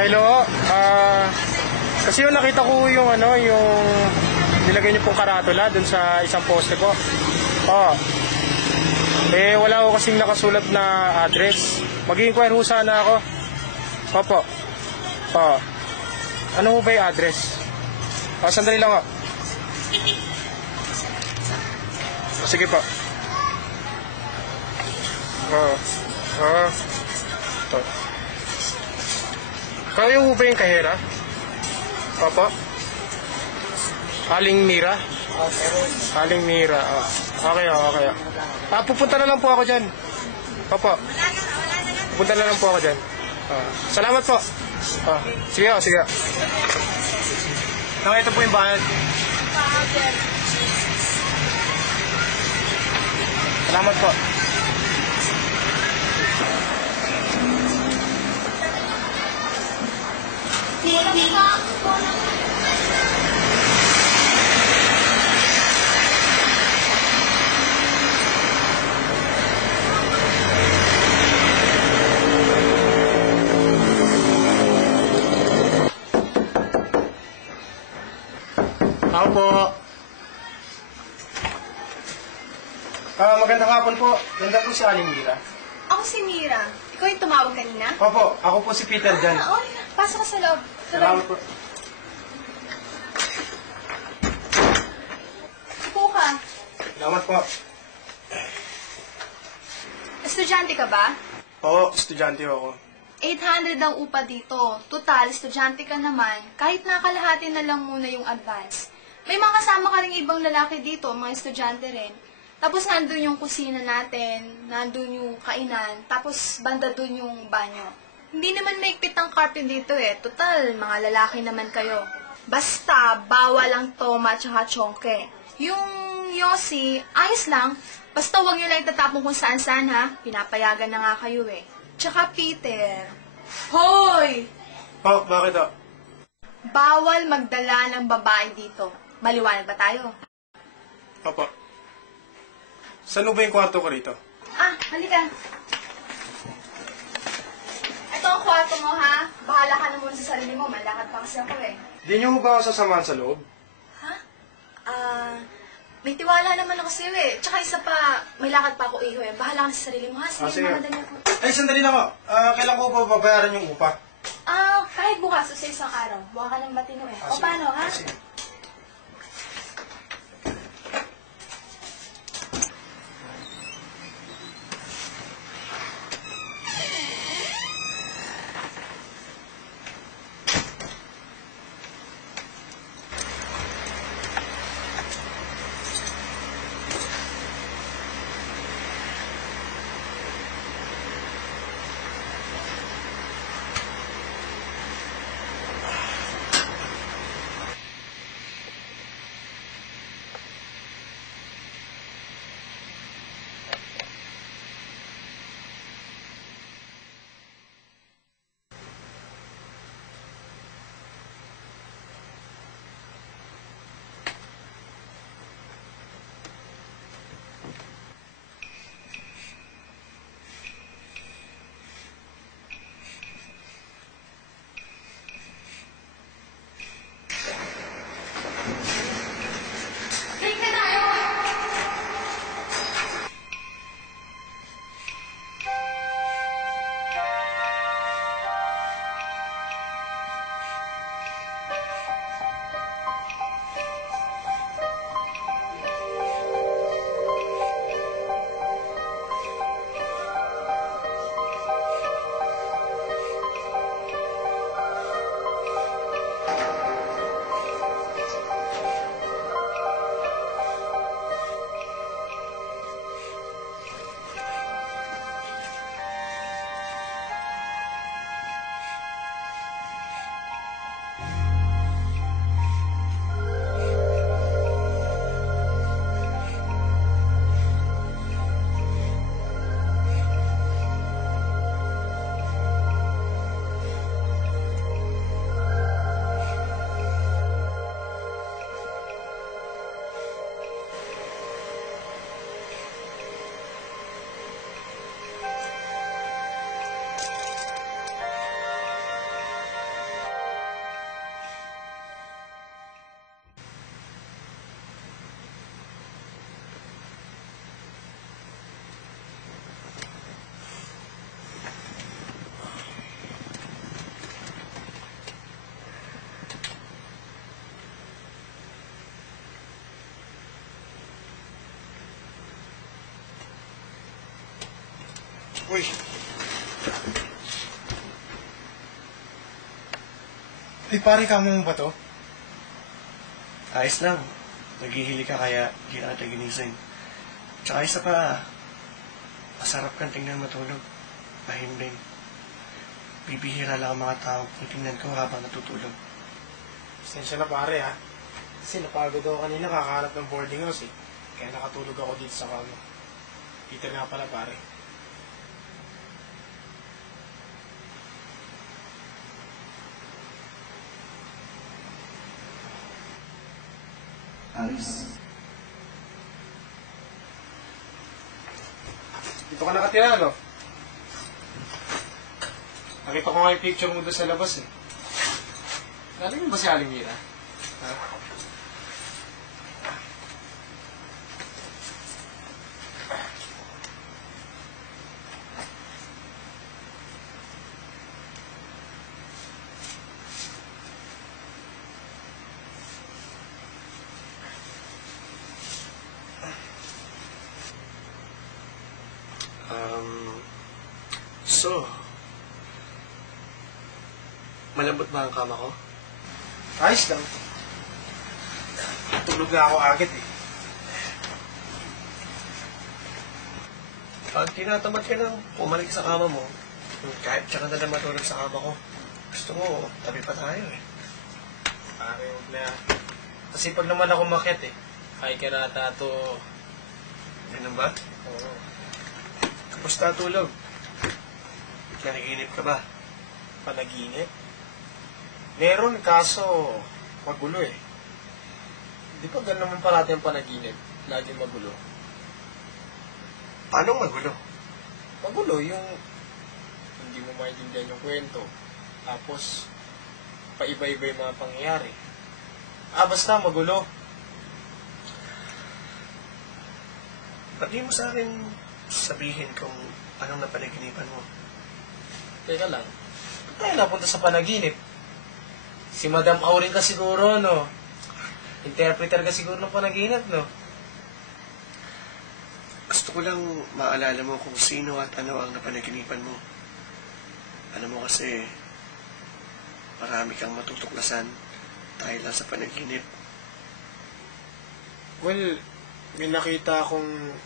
Hello. Kasi yung nakita ko yung yung nilagay niyo pong karatula dun sa isang poste po. Wala ko kasing nakasulat na address. Mag-i-inquire ho sana ako. Opo. Ano ho ba yung address? Sandali lang ho. Sige po. Kayo ho ba yung kahera? Opo. Aling Mira? Aling Mira. Okay. Pupunta na lang po ako dyan. Opo. Pupunta na lang po ako dyan. Salamat po. Sige. Ito po yung bayad. Salamat po. Ako po. Magandang hapon po. Ganda po si Aling Mira. Ako si Mira. Ikaw yung tumawag kanina? Opo, ako po si Peter dyan. Pasok ka sa loob. Salamat po. Upo ka. Salamat po. Estudyante ka ba? Oo, estudyante ako. 800 ang upa dito. Total, estudyante ka naman. Kahit nakalahati na lang muna yung advance. May mga kasama ka rin ibang lalaki dito, mga estudyante rin. Tapos nandun yung kusina natin, nandun yung kainan, tapos banda dun yung banyo. Hindi naman maigpit ang carpet dito eh. Total, mga lalaki naman kayo. Basta, bawal ang toma at saka chongke. Yung Yossi, ayos lang. Basta huwag nyo lang itatapon kung saan-saan ha. Pinapayagan na nga kayo eh. Tsaka Peter. Hoy! Bakit o? Bawal magdala ng babae dito. Maliwanag ba tayo? Opo. Saan ba yung kwarto ko rito? Halika. Ito ang kwarto mo, ha? Bahala ka na muna sa sarili mo. Malakad pa kasi ako, eh. Di niyo ba ako sasamahan sa loob? Ha? May tiwala naman ako sa'yo, eh. Tsaka isa pa, may lakad pa ako, iho, eh. Bahala ka na sa sarili mo, ha? Sige. Madali ako. Ay, sandali lang ako. Kailan ko ba babayaran yung upa? Kahit bukas o sa isang araw. Buka ka ng batino, eh. O, paano, ha? Sige. Uy! Ay, pare, kamo mo ba to? Ayos lang. Naghihili ka kaya di na kita ginising. Tsaka isa pa, masarap kang tingnan matulog. Mahimbing. Bibihira lang ang mga tao kung tingnan ko habang natutulog. Pasensya na pare ha. Kasi napagod ako kanina kakahanap ng boarding house eh. Kaya nakatulog ako dito sa kamo. Peter nga pala pare. Ayos. Dito ka nakatira, no? Nakita ko nga yung picture mo doon sa labas eh. Galing mo ba si Aling Mira? Ha? So, malambot ba ang kama ko? Ayos lang. Tulog na ako agad eh. Pag tinatamad ka nang pumalik sa kama mo, kahit tsaka na lang matulog sa kama ko, gusto mo, tabi pa tayo eh. Pare, huwag na. Kasi pag naman ako makit eh. Ay, karata to. Ganun ba? Oo. Kamusta tulog? Nanaginip ka ba? Panaginip? Meron, kaso magulo eh. Di ba ganun naman parati ang panaginip? Lagi magulo. Paano magulo? Magulo yung hindi mo maintindihan yung kwento. Tapos, paiba-iba yung mga pangyayari. Basta magulo. Ba't di mo sa akin sabihin kung anong napanaginipan mo? Teka lang, ba't tayo napunta sa panaginip? Si Madam Auring ka siguro, no? Interpreter ka siguro ng panaginip, no? Gusto ko lang maalala mo kung sino at ano ang napanaginipan mo. Alam mo kasi, marami kang matutuklasan dahil lang sa panaginip. Well, may nakita akong